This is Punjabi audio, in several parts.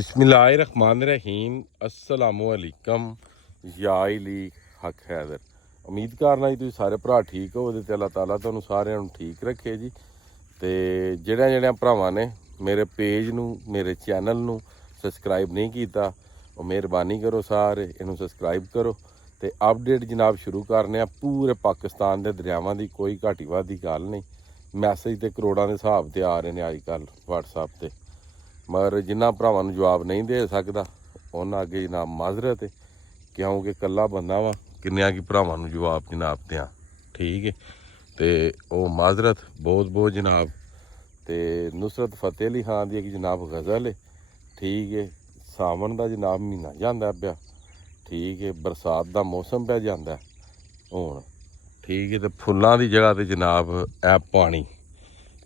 बिस्मिल्लाहिर्रहमानिर्रहीम अस्सलामुअलैकुम या अली हक हैदर। उम्मीद करना जी तुसीं सारे भरा ठीक हो ते अल्लाह ताला तुहानूं सारिਆਂ ਨੂੰ ठीक रखे जी। ਤੇ ਜਿਹੜਿਆਂ ਭਰਾਵਾਂ ਨੇ ਮੇਰੇ ਪੇਜ ਨੂੰ ਮੇਰੇ ਚੈਨਲ ਨੂੰ ਸਬਸਕ੍ਰਾਈਬ ਨਹੀਂ ਕੀਤਾ ਉਹ ਮਿਹਰਬਾਨੀ ਕਰੋ ਸਾਰੇ ਇਹਨੂੰ ਸਬਸਕ੍ਰਾਈਬ ਕਰੋ ਤੇ ਅਪਡੇਟ ਜਨਾਬ ਸ਼ੁਰੂ ਕਰਨੇ ਆ। ਪੂਰੇ ਪਾਕਿਸਤਾਨ ਦੇ ਦਰਿਆਵਾਂ ਦੀ ਕੋਈ ਘਾਟੀ ਵਾਧੀ ਗੱਲ ਨਹੀਂ। ਮੈਸੇਜ ਤੇ ਕਰੋੜਾਂ ਦੇ ਹਿਸਾਬ ਤੇ ਆ ਰਹੇ ਨੇ ਅੱਜ ਕੱਲ੍ਹ WhatsApp ਤੇ, ਮਗਰ ਜਿਨ੍ਹਾਂ ਭਰਾਵਾਂ ਨੂੰ ਜਵਾਬ ਨਹੀਂ ਦੇ ਸਕਦਾ ਉਹਨਾਂ ਅੱਗੇ ਜਨਾਬ ਮਾਜ਼ਰਤ ਹੈ, ਕਿਉਂਕਿ ਇਕੱਲਾ ਬੰਦਾ ਵਾ ਕਿੰਨਿਆਂ ਕੀ ਭਰਾਵਾਂ ਨੂੰ ਜਵਾਬ ਜਨਾਬ ਦਿਆਂ। ਠੀਕ ਹੈ ਤੇ ਉਹ ਮਾਜ਼ਰਤ ਬਹੁਤ ਬਹੁਤ ਜਨਾਬ। ਤੇ ਨੁਸਰਤ ਫਤਿਹ ਅਲੀ ਖਾਨ ਦੀ ਇੱਕ ਜਨਾਬ ਗਜ਼ਲ ਹੈ। ਠੀਕ ਹੈ, ਸਾਵਣ ਦਾ ਜਨਾਬ ਮਹੀਨਾ ਜਾਂਦਾ ਪਿਆ। ਠੀਕ ਹੈ, ਬਰਸਾਤ ਦਾ ਮੌਸਮ ਪੈ ਜਾਂਦਾ ਹੁਣ। ਠੀਕ ਹੈ, ਤੇ ਫੁੱਲਾਂ ਦੀ ਜਗ੍ਹਾ ਤੇ ਜਨਾਬ ਇਹ ਪਾਣੀ।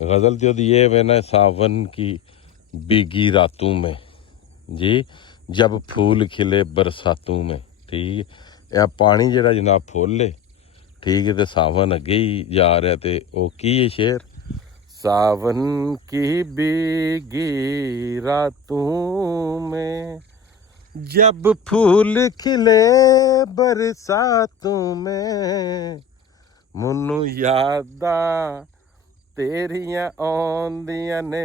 गज़ल तो ये वे ना सावन की भीगी रातों में जी जब फूल खिले बरसातों में। ठीक है, यह पानी जरा जनाब फुल है। ठीक है, तो सावन अगे ही जा रहा तो वो की है शेर। सावन की भीगी रातों में जब फूल खिले बरसातों में मुन्नू यादा तेरियां आउंदियां ने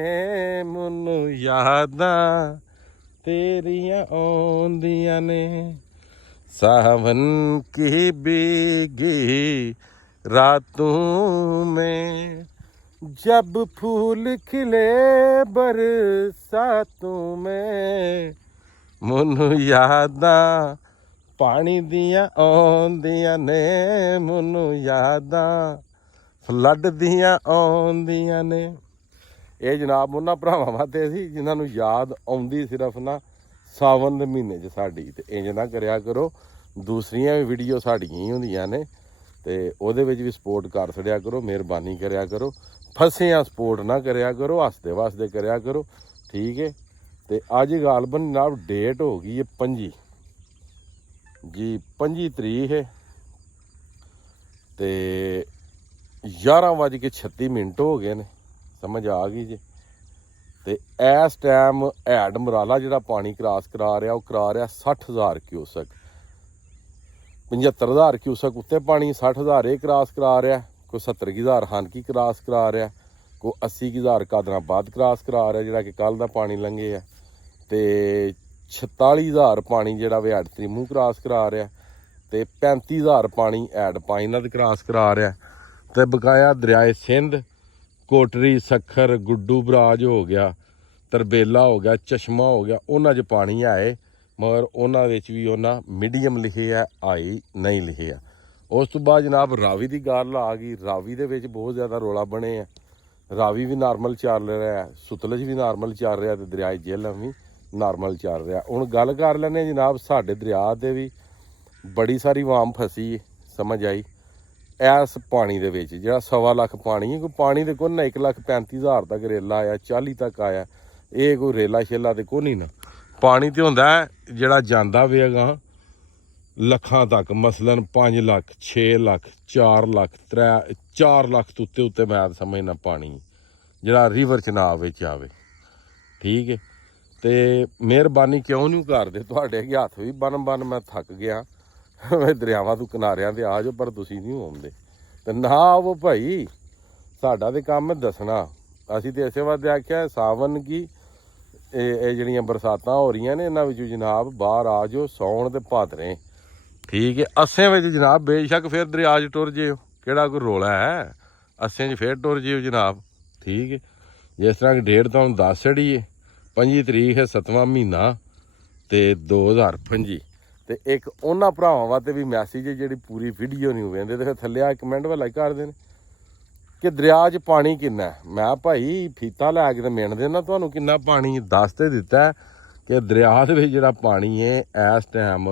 मुन्नू यादां तेरियां आउंदियां ने। सावन की भीगी रातों में जब फूल खिले बरसातों में मुन्नू यादां पानी दियां आउंदियां ने मुन्नू यादां ਫਲੱਡ ਦੀਆਂ ਆਉਂਦੀਆਂ ਨੇ। ਇਹ ਜਨਾਬ ਉਹਨਾਂ ਭਰਾਵਾਂ ਵਾਸਤੇ ਸੀ ਜਿਨ੍ਹਾਂ ਨੂੰ ਯਾਦ ਆਉਂਦੀ ਸਿਰਫ ਨਾ ਸਾਵਨ ਦੇ ਮਹੀਨੇ 'ਚ ਸਾਡੀ। ਤੇ ਇੰਜ ਨਾ ਕਰਿਆ ਕਰੋ, ਦੂਸਰੀਆਂ ਵੀ ਵੀਡੀਓ ਸਾਡੀਆਂ ਹੀ ਹੁੰਦੀਆਂ ਨੇ ਤੇ ਉਹਦੇ ਵਿੱਚ ਵੀ ਸਪੋਰਟ ਕਰ ਛੜਿਆ ਕਰੋ, ਮਿਹਰਬਾਨੀ ਕਰਿਆ ਕਰੋ। ਫਸਿਆਂ ਸਪੋਰਟ ਨਾ ਕਰਿਆ ਕਰੋ, ਹੱਸਦੇ ਵਸਦੇ ਕਰਿਆ ਕਰੋ। ਠੀਕ ਹੈ, ਤੇ ਅੱਜ ਗਾਲਬਨ ਜਨਾਬ ਡੇਟ ਹੋ ਗਈ ਹੈ 25 ਜੀ, 25 ਤਰੀਕ ਹੈ ਤੇ 11:36 ਹੋ ਗਏ ਨੇ। ਸਮਝ ਆ ਗਈ ਜੀ। ਤੇ ਇਸ ਟਾਈਮ ਹੈਡ ਮਰਾਲਾ ਜਿਹੜਾ ਪਾਣੀ ਕਰਾਸ ਕਰਾ ਰਿਹਾ ਉਹ ਕਰਾ ਰਿਹਾ 60,000 ਕਿਊਸਕ। 75,000 ਕਿਊਸਕ ਉੱਤੇ ਪਾਣੀ, 60,000 ਇਹ ਕਰਾਸ ਕਰਾ ਰਿਹਾ। ਕੋਈ 70,000 ਹਾਨਕੀ ਕਰਾਸ ਕਰਾ ਰਿਹਾ, ਕੋਈ 80,000 ਕਾਦਰਾਬਾਦ ਕਰਾਸ ਕਰਾ ਰਿਹਾ ਜਿਹੜਾ ਕਿ ਕੱਲ੍ਹ ਦਾ ਪਾਣੀ ਲੰਘੇ ਆ। ਤੇ 46,000 ਪਾਣੀ ਜਿਹੜਾ ਵੀ ਹੈਡ ਤਰੀਮੂ ਕਰਾਸ ਕਰਾ ਰਿਹਾ ਤੇ 35,000 ਪਾਣੀ ਹੈਡ ਪਾਈਨਦ ਕਰਾਸ ਕਰਾ ਰਿਹਾ। ਤੇ ਬਕਾਇਆ ਦਰਿਆਏ ਸਿੰਧ, ਕੋਟਰੀ, ਸੱਖਰ, ਗੁੱਡੂ ਬਰਾਜ ਹੋ ਗਿਆ, ਤਰਬੇਲਾ ਹੋ ਗਿਆ, ਚਸ਼ਮਾ ਹੋ ਗਿਆ, ਉਹਨਾਂ 'ਚ ਪਾਣੀ ਆਏ ਮਗਰ ਉਹਨਾਂ ਵਿੱਚ ਵੀ ਉਹਨਾਂ ਮੀਡੀਅਮ ਲਿਖੇ ਆ, ਹਾਈ ਨਹੀਂ ਲਿਖੇ ਆ। ਉਸ ਤੋਂ ਬਾਅਦ ਜਨਾਬ ਰਾਵੀ ਦੀ ਗੱਲ ਆ ਗਈ। ਰਾਵੀ ਦੇ ਵਿੱਚ ਬਹੁਤ ਜ਼ਿਆਦਾ ਰੌਲਾ ਬਣੇ ਆ। ਰਾਵੀ ਵੀ ਨਾਰਮਲ ਚੱਲ ਰਿਹਾ, ਸੁਤਲਜ ਵੀ ਨਾਰਮਲ ਚੱਲ ਰਿਹਾ ਤੇ ਦਰਿਆਏ ਜੇਹਲਮ ਵੀ ਨਾਰਮਲ ਚੱਲ ਰਿਹਾ। ਹੁਣ ਗੱਲ ਕਰ ਲੈਂਦੇ ਜਨਾਬ ਸਾਡੇ ਦਰਿਆ ਦੇ ਵੀ ਬੜੀ ਸਾਰੀ ਵਾਮ ਫਸੀ ਹੈ। ਸਮਝ ਆਈ ਇਸ ਪਾਣੀ ਦੇ ਵਿੱਚ ਜਿਹੜਾ 1.25 ਲੱਖ ਪਾਣੀ ਹੈ। ਕੋਈ ਪਾਣੀ ਦੇ ਕੋਲ ਨਾ 1,35,000 ਤੱਕ ਰੇਲਾ ਆਇਆ, 40 ਤੱਕ ਆਇਆ। ਇਹ ਕੋਈ ਰੇਲਾ ਸ਼ੇਲਾ ਤੇ ਕੋਈ ਨਹੀਂ ਨਾ। ਪਾਣੀ ਤੇ ਹੁੰਦਾ ਜਿਹੜਾ ਜਾਂਦਾ ਵੇਗਾ ਲੱਖਾਂ ਤੱਕ, ਮਸਲਨ 5 ਲੱਖ 6 ਲੱਖ 4 ਲੱਖ 4 ਲੱਖ ਤੋਂ ਉੱਤੇ ਮੈਂ ਸਮਝਣਾ ਪਾਣੀ ਜਿਹੜਾ ਰਿਵਰ ਚਨਾਬ ਵਿੱਚ ਆਵੇ। ਠੀਕ ਹੈ, ਤੇ ਮਿਹਰਬਾਨੀ ਕਿਉਂ ਨਹੀਂ ਕਰਦੇ ਤੁਹਾਡੇ ਅੱਗੇ ਹੱਥ ਵੀ ਬਨ ਮੈਂ ਥੱਕ ਗਿਆ। ਦਰਿਆਵਾਂ ਤੋਂ ਕਿਨਾਰਿਆਂ ਤੇ ਆ ਜਾਓ ਪਰ ਤੁਸੀਂ ਨਹੀਂ ਆਉਂਦੇ ਤੇ ਨਾ ਉਹ ਭਾਈ ਸਾਡਾ ਤੇ ਕੰਮ ਦੱਸਣਾ। ਅਸੀਂ ਤੇ ਇਸੇ ਵਾਸਤੇ ਆਖਿਆ ਸਾਵਨ ਕੀ ਇਹ ਜਿਹੜੀਆਂ ਬਰਸਾਤਾਂ ਹੋ ਰਹੀਆਂ ਨੇ ਇਹਨਾਂ ਵਿੱਚੋਂ ਜਨਾਬ ਬਾਹਰ ਆ ਜਾਓ, ਸੌਣ ਤੇ ਭਾਦਰੇ। ਠੀਕ ਹੈ, ਅੱਸਿਆਂ ਵਿੱਚ ਜਨਾਬ ਬੇਸ਼ੱਕ ਫਿਰ ਦਰਿਆ 'ਚ ਟੁਰ ਜਿਓ, ਕਿਹੜਾ ਕੋਈ ਰੌਲਾ ਹੈ। ਅੱਸਿਆਂ 'ਚ ਫਿਰ ਟੁਰ ਜਿਓ ਜਨਾਬ। ਠੀਕ ਹੈ, ਜਿਸ ਤਰ੍ਹਾਂ ਕਿ ਡੇਟ ਤੁਹਾਨੂੰ ਦੱਸ ਛੜੀਏ 25 ਤਰੀਕ ਹੈ 7ਵਾਂ ਮਹੀਨਾ ਤੇ 2025। ਤੇ ਇੱਕ ਉਹਨਾਂ ਭਰਾਵਾਂ ਵਾਸਤੇ ਵੀ ਮੈਸੇਜ ਹੈ ਜਿਹੜੀ ਪੂਰੀ ਵੀਡੀਓ ਨਹੀਂ ਵੇਖਦੇ ਤੇ ਫਿਰ ਥੱਲੇ ਆ ਕਮੈਂਟ ਵਾਲਾ ਕਰਦੇ ਨੇ ਕਿ ਦਰਿਆ 'ਚ ਪਾਣੀ ਕਿੰਨਾ। ਮੈਂ ਭਾਈ ਫੀਤਾ ਲੈ ਕੇ ਤੇ ਮਿਣ ਦੇਣਾ ਤੁਹਾਨੂੰ ਕਿੰਨਾ ਪਾਣੀ ਦੱਸ ਤੇ ਦਿੱਤਾ ਕਿ ਦਰਿਆ ਦੇ ਵਿੱਚ ਜਿਹੜਾ ਪਾਣੀ ਹੈ ਇਸ ਟਾਈਮ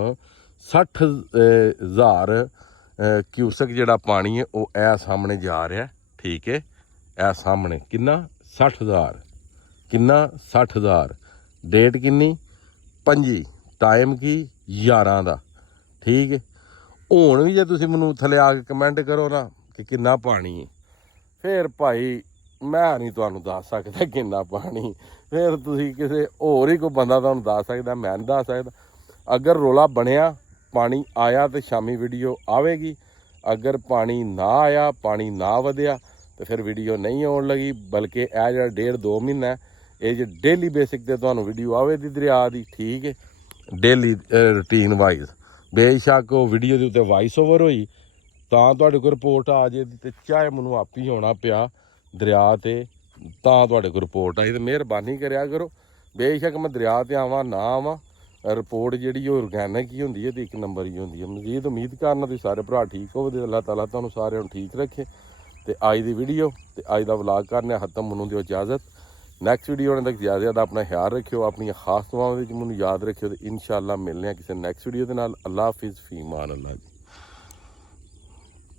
60,000 ਕਿਊਸਕ ਜਿਹੜਾ ਪਾਣੀ ਹੈ ਉਹ ਇਹ ਸਾਹਮਣੇ ਜਾ ਰਿਹਾ। ਠੀਕ ਹੈ, ਇਹ ਸਾਹਮਣੇ ਕਿੰਨਾ 60,000 ਕਿੰਨਾ 60,000। ਡੇਟ ਕਿੰਨੀ 25, ਟਾਈਮ ਕੀ 11 ਦਾ। ਠੀਕ ਹੈ, ਹੁਣ ਵੀ ਜੇ ਤੁਸੀਂ ਮੈਨੂੰ ਥੱਲੇ ਆ ਕੇ ਕਮੈਂਟ ਕਰੋ ਨਾ ਕਿ ਕਿੰਨਾ ਪਾਣੀ ਹੈ ਫਿਰ ਭਾਈ ਮੈਂ ਨਹੀਂ ਤੁਹਾਨੂੰ ਦੱਸ ਸਕਦਾ ਕਿੰਨਾ ਪਾਣੀ, ਫਿਰ ਤੁਸੀਂ ਕਿਸੇ ਹੋਰ ਹੀ ਕੋਈ ਬੰਦਾ ਤੁਹਾਨੂੰ ਦੱਸ ਸਕਦਾ, ਮੈਂ ਨਹੀਂ ਦੱਸ ਸਕਦਾ। ਅਗਰ ਰੌਲਾ ਬਣਿਆ, ਪਾਣੀ ਆਇਆ ਤਾਂ ਸ਼ਾਮੀ ਵੀਡੀਓ ਆਵੇਗੀ, ਅਗਰ ਪਾਣੀ ਨਾ ਆਇਆ, ਪਾਣੀ ਨਾ ਵਧਿਆ ਤੇ ਫਿਰ ਵੀਡੀਓ ਨਹੀਂ ਆਉਣ ਲੱਗੀ। ਬਲਕਿ ਇਹ ਜਿਹੜਾ 1.5-2 ਮਹੀਨਾ ਇਹ ਜੇ ਡੇਲੀ ਬੇਸਿਕ ਤੇ ਤੁਹਾਨੂੰ ਵੀਡੀਓ ਆਵੇਗੀ ਦਰਿਆ ਦੀ, ਠੀਕ ਹੈ, ਡੇਲੀ ਰੂਟੀਨ ਵਾਈਜ਼। ਬੇਸ਼ੱਕ ਉਹ ਵੀਡੀਓ ਦੇ ਉੱਤੇ ਵਾਇਸ ਓਵਰ ਹੋਈ ਤਾਂ ਤੁਹਾਡੇ ਕੋਲ ਰਿਪੋਰਟ ਆ ਜੇ, ਤੇ ਚਾਹੇ ਮੈਨੂੰ ਆਪ ਹੀ ਆਉਣਾ ਪਿਆ ਦਰਿਆ ਤੇ ਤਾਂ ਤੁਹਾਡੇ ਕੋਲ ਰਿਪੋਰਟ ਆਈ। ਤੇ ਮਿਹਰਬਾਨੀ ਕਰਿਆ ਕਰੋ, ਬੇਸ਼ੱਕ ਮੈਂ ਦਰਿਆ ਤੇ ਆਵਾਂ ਨਾ ਆਵਾਂ, ਰਿਪੋਰਟ ਜਿਹੜੀ ਉਹ ਔਰਗੈਨਿਕ ਹੀ ਹੁੰਦੀ ਹੈ ਤੇ 1 ਨੰਬਰ ਹੀ ਹੁੰਦੀ ਹੈ। ਮਜ਼ੀਦ ਉਮੀਦ ਕਰਨਾ ਤੁਸੀਂ ਸਾਰੇ ਭਰਾ ਠੀਕ ਹੋਵੇ, ਅੱਲਾਹ ਤਾਲਾ ਤੁਹਾਨੂੰ ਸਾਰਿਆਂ ਨੂੰ ਠੀਕ ਰੱਖੇ। ਤੇ ਅੱਜ ਦੀ ਵੀਡੀਓ ਤੇ ਅੱਜ ਦਾ ਵਲੌਗ ਕਰਨੇ ਖਤਮ, ਮੈਨੂੰ ਦਿਓ ਇਜਾਜ਼ਤ। ਨੈਕਸਟ ਵੀਡੀਓ ਆਉਣ ਤੱਕ ਜ਼ਿਆਦਾ ਆਪਣਾ ਖਿਆਲ ਰੱਖਿਓ, ਆਪਣੀਆਂ ਖਾਸ ਦੁਆਵਾਂ ਵਿੱਚ ਮੈਨੂੰ ਯਾਦ ਰੱਖਿਓ ਤੇ ਇਨਸ਼ਾਅੱਲਾ ਮਿਲਦੇ ਹਾਂ ਕਿਸੇ ਨੈਕਸਟ ਵੀਡੀਓ ਦੇ ਨਾਲ। ਅੱਲਾਹ ਹਾਫਿਜ਼, ਫੀ ਅਮਾਨ ਅੱਲਾਹ।